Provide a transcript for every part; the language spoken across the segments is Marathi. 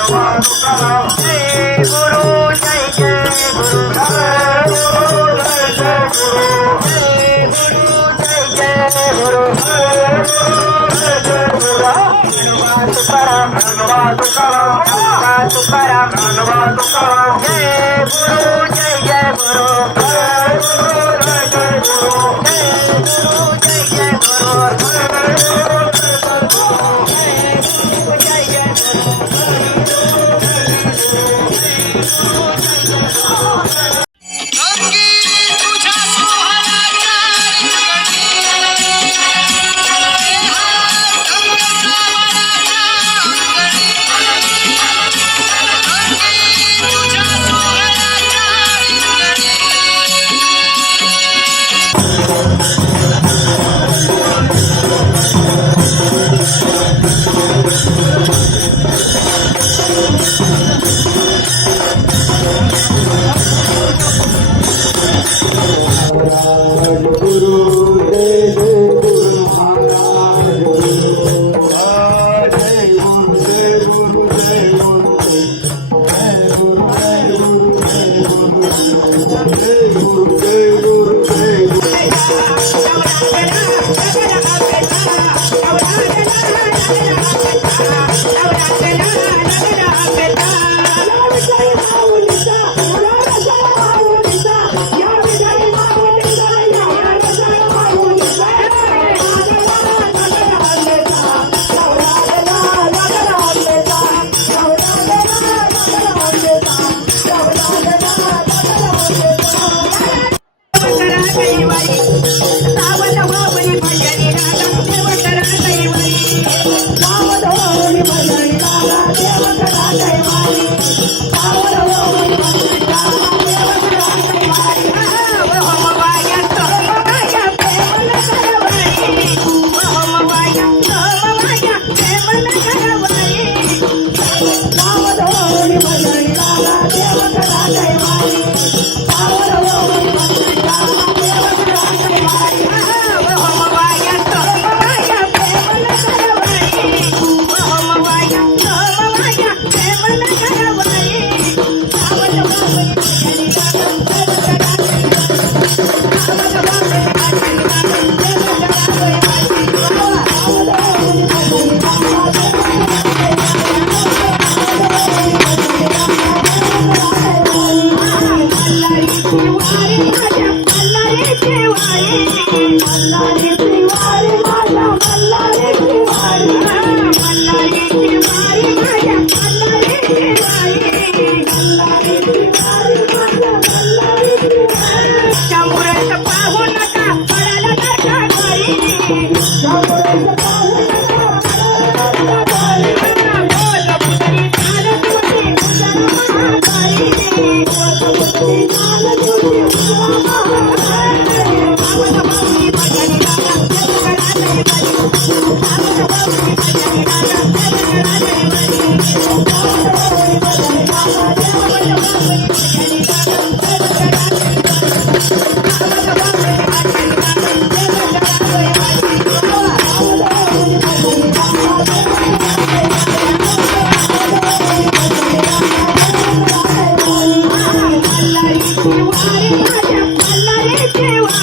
Hey, Guru, Guru, Jai Jai Guru, Jai Jai Guru, Jai Jai Guru, Jai Jai Guru, Jai Guru, Jai Jai Guru, Jai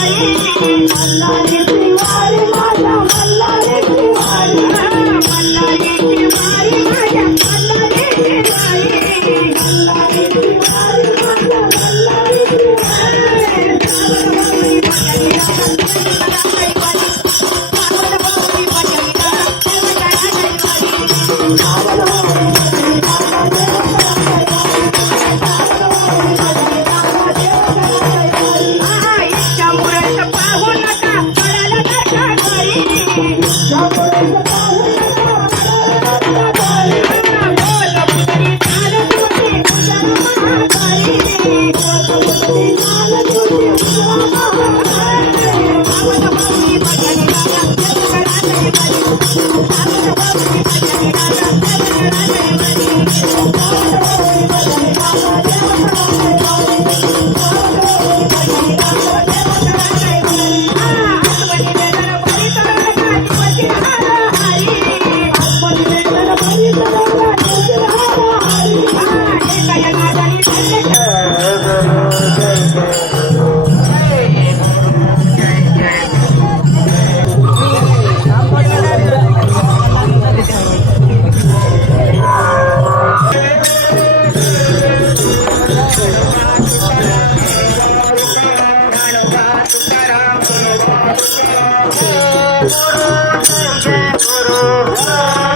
दिवारे अल्लाह के दिवारे माता Guru, Guru, Guru,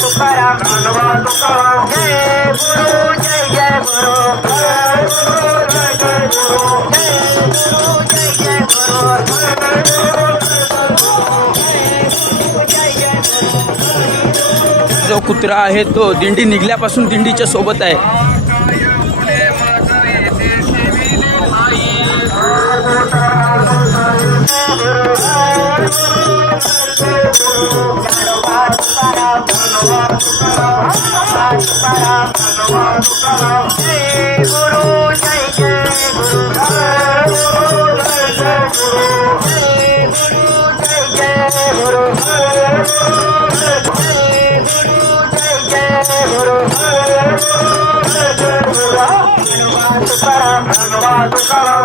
Tukaram Tukaram Tukaram जय गुरु जय जय गुरु जय गुरु जय जय जो कुत्रा आहे तो दिंडी निघल्यापासून दिंडीच्या सोबत आहे. गुरु जय गुरु जय जय गुरु गुरु जय जय गुरु तुकाराम तुकाराम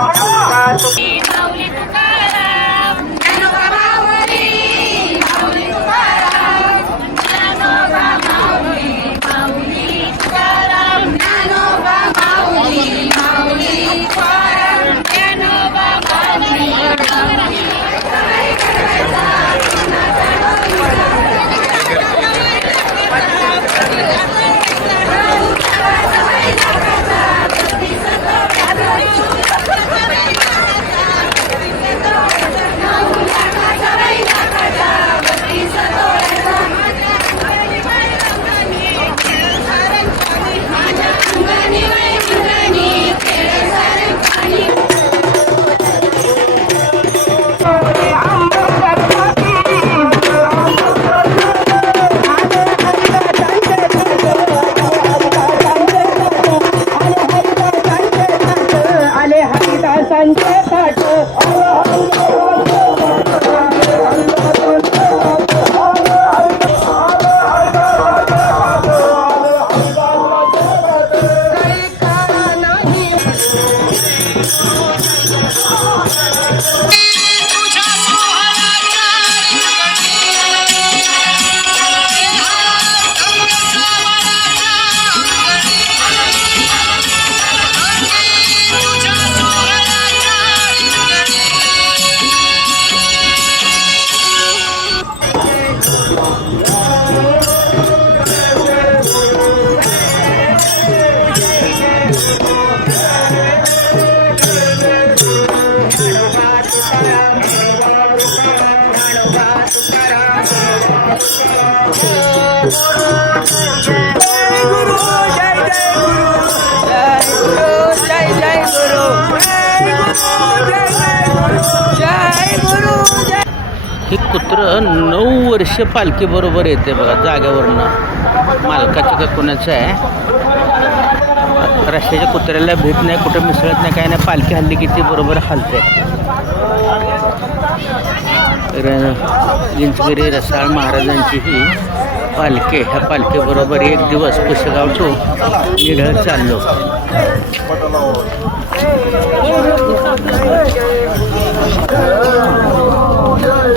हे कुत्रं नऊ वर्ष पालखीबरोबर येते बघा जाग्यावरनं मालकाचं का कोणाचं आहे? रस्त्याच्या कुत्र्याला भेट नाही कुठं मिसळत नाही काय नाही. पालखी हल्ली किती बरोबर हलते. र इंचगिरी रसाळ महाराजांची ही पालखी ह्या पालखीबरोबर एक दिवस पुशगाव टू निढळ चाललो.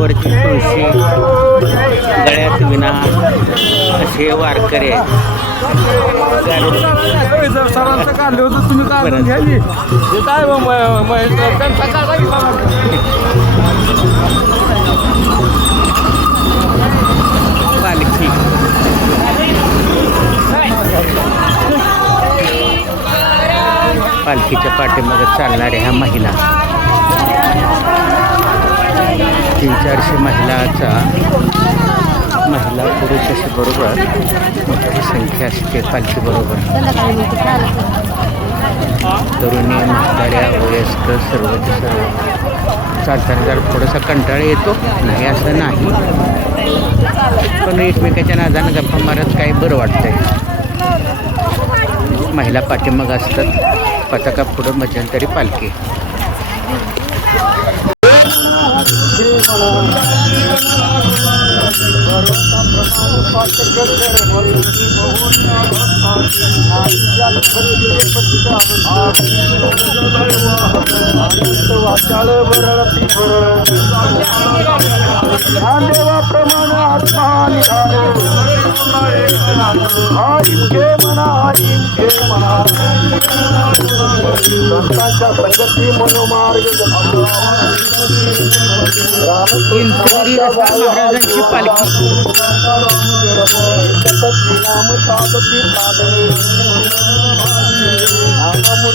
डोक्यावरची तुळशी गळ्यात विना असे वारकरी आहेत. तुम्ही काय पालखी. पालखीच्या पाठीमागे चालणाऱ्या ह्या महिला. तीन चारशे महिलाचा महिला पुरुष असे बरोबर मोठी संख्या असते पालखी बरोबर. तरुणी म्हाताऱ्या वयस्कर सर्वचे सर्व. चालताना जर थोडासा कंटाळा येतो. नाही असं नाही. पण एकमेकाच्या नादानं गप्पा मारत काही बरं वाटतंय. महिला पाठीमाग असतात. पताका पुढं मध्यंतरी पालखी. देवाप्रमाण आत्मा निघाले इतके म्हणा इतके म्हणा संतांच्या संगती मनोमार्ग महाराजांची पालखी